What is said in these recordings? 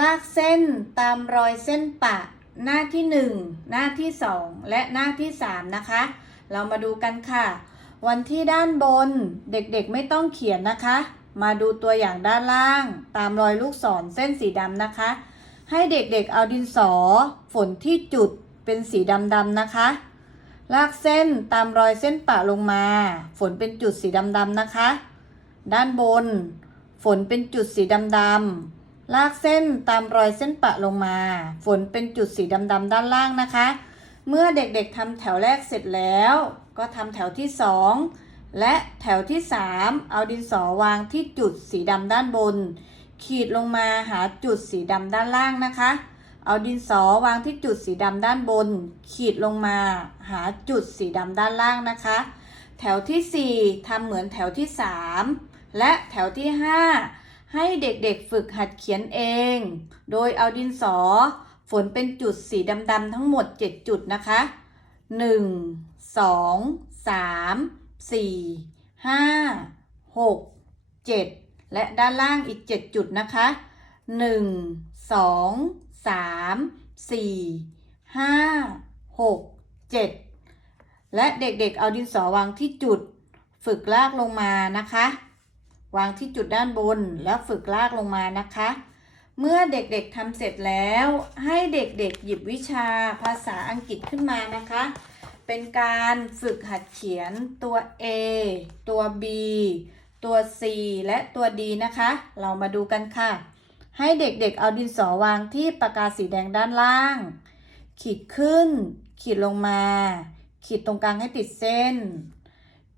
ลากเส้นตามรอยเส้นปะ หน้าที่ 1 หน้าที่ 2 และหน้าที่ 3 นะคะ เรามาดูกันค่ะ วันที่ด้านบนเด็กๆไม่ต้องเขียนนะคะ มาดูตัวอย่างด้านล่าง ตามรอยลูกศรเส้นสีดำนะคะ ให้เด็กๆเอาดินสอ ฝนที่จุดเป็นสีดำๆนะคะ ลากเส้นตามรอยเส้นปะลงมา ฝนเป็นจุดสีดำๆนะคะ ด้านบน ฝนเป็นจุดสีดำๆ ลากเส้นตามรอยเส้นปะลงมา ฝนเป็นจุดสีดำๆด้านล่างนะคะ เมื่อเด็กๆทำแถวแรกเสร็จแล้ว ก็ทำแถวที่2และแถวที่ 3 เอาดินสอวางที่จุดสีดำด้านบน ขีดลงมาหาจุดสีดำด้านล่างนะคะ เอาดินสอวางที่จุดสีดำด้านบน ขีดลงมาหาจุดสีดำด้านล่างนะคะ แถวที่ 4ทำเหมือนแถวที่ 3 และแถวที่ 5 ให้เด็กๆฝึกหัดเขียนเอง โดยเอาดินสอ ฝนเป็นจุดสีดำๆทั้งหมด 7 จุดนะคะ 1 2 3 4 5 6 7 และด้านล่างอีก 7 จุดนะคะ 1 2 3 4 5 6 7 และเด็กๆเอาดินสอวางที่จุด ฝึกลากลงมานะคะ วางที่จุดด้านบนแล้วฝึกลากลงมานะคะ เมื่อเด็กๆทำเสร็จแล้ว ให้เด็กๆหยิบวิชาภาษาอังกฤษขึ้นมานะคะ เป็นการฝึกหัดเขียนตัว A ตัว B ตัว C และตัว D นะคะ เรามาดูกันค่ะ ให้เด็กๆเอาดินสอวางที่ปากกาสีแดงด้านล่าง ขีดขึ้น ขีดลงมา ขีดตรงกลางให้ติดเส้น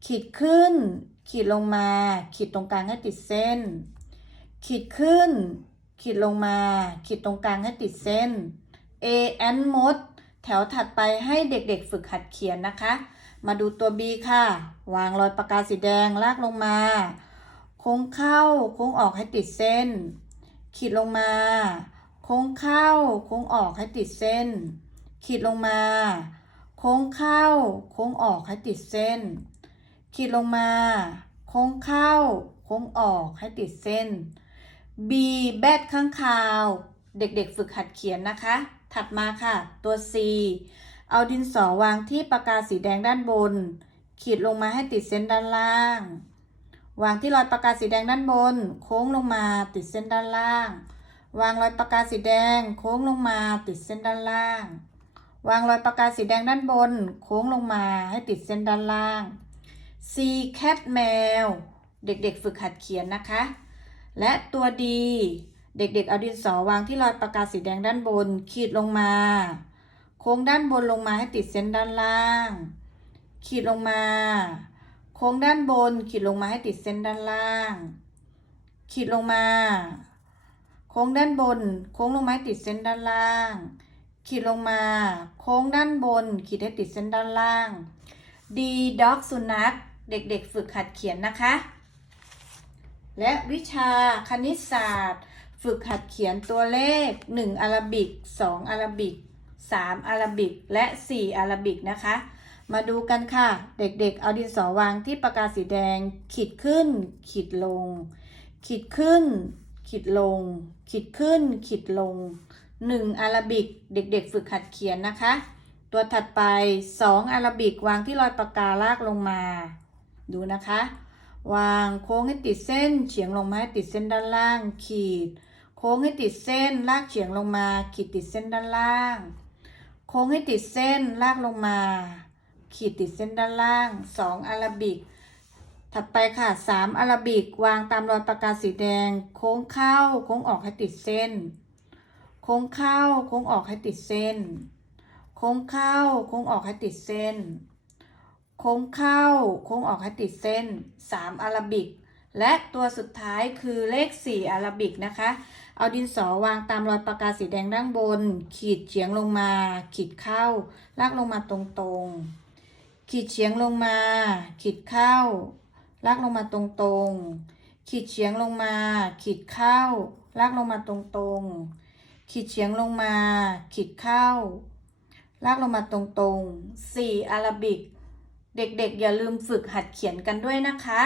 ขีดขึ้น ขีดลงมา ขีดตรงกลางให้ติดเส้น ขีดขึ้น ขีดลงมา ขีดตรงกลางให้ติดเส้น A and มด แถวถัดไปให้เด็กๆฝึกหัดเขียนนะคะ มาดูตัว B ค่ะ วางรอยปากกาสีแดงลากลงมา โค้งเข้า โค้งออกให้ติดเส้น ขีดลงมา โค้งเข้า โค้งออกให้ติดเส้น ขีดลงมา โค้งเข้า โค้งออกให้ติดเส้น ขีดลงมา โค้งเข้า โค้งออกให้ติดเส้น B แบดข้างคาว เด็กๆฝึกหัดเขียนนะคะ ถัดมาค่ะ ตัว C เอาดินสอวางที่ปากกาสีแดงด้านบน ขีดลงมาให้ติดเส้นด้านล่าง วางที่รอยปากกาสีแดงด้านบน โค้งลงมาติดเส้นด้านล่าง วางรอยปากกาสีแดง โค้งลงมาติดเส้นด้านล่าง วางรอยปากกาสีแดงด้านบน โค้งลงมาให้ติดเส้นด้านล่าง C cat แมว เด็กๆฝึกหัดเขียนนะคะ และตัว D เด็กๆเอาดินสอวางที่รอยปากกาสีแดงด้านบน ขีดลงมา โค้งด้านบนลงมาให้ติดเส้นด้านล่าง ขีดลงมา โค้งด้านบน ขีดลงมาให้ติดเส้นด้านล่าง ขีดลงมา โค้งด้านบน โค้งลงมาให้ติดเส้นด้านล่าง ขีดลงมา โค้งด้านบน ขีดให้ติดเส้นด้านล่าง D dog สุนัข เด็กๆฝึกหัดเขียนนะคะ และวิชาคณิตศาสตร์ ฝึกหัดเขียนตัวเลข 1 อาราบิก 2 อาราบิก 3 อาราบิก และ 4 อาราบิกนะคะ มาดูกันค่ะ เด็กๆ เอาดินสอวางที่ปากกาสีแดง ขีดขึ้น ขีดลง ขีดขึ้น ขีดลง ขีดขึ้น ขีดลง 1 อาราบิก เด็กๆ ฝึกหัดเขียนนะคะ ตัวถัดไป 2 อาราบิกวางที่รอยปากกาลากลงมา ดูนะคะ วางโค้งให้ติดเส้น เฉียงลงมาให้ติดเส้นด้านล่าง ขีด โค้งให้ติดเส้น ลากเฉียงลงมา ขีดติดเส้นด้านล่าง โค้งให้ติดเส้น ลากลงมา ขีดติดเส้นด้านล่าง 2อาราบิก ถัดไปค่ะ 3อาราบิก วางตามรอยปากกาสีแดง โค้งเข้า โค้งออกให้ติดเส้น โค้งเข้า โค้งออกให้ติดเส้น โค้งเข้า โค้งออกให้ติดเส้น โค้งเข้า โค้งออกให้ติดเส้น 3 อาราบิก และตัวสุดท้ายคือเลข 4 อาราบิกนะคะ เอาดินสอวางตามรอยปากกาสีแดงด้านบน ขีดเฉียงลงมา ขีดเข้า ลากลงมาตรงๆ ขีดเฉียงลงมา ขีดเข้า ลากลงมาตรงๆ ขีดเฉียงลงมา ขีดเข้า ลากลงมาตรงๆ ขีดเฉียงลงมา ขีดเข้า ลากลงมาตรงๆ 4 อาราบิก เด็กๆ อย่าลืมฝึกหัดเขียนกันด้วยนะคะ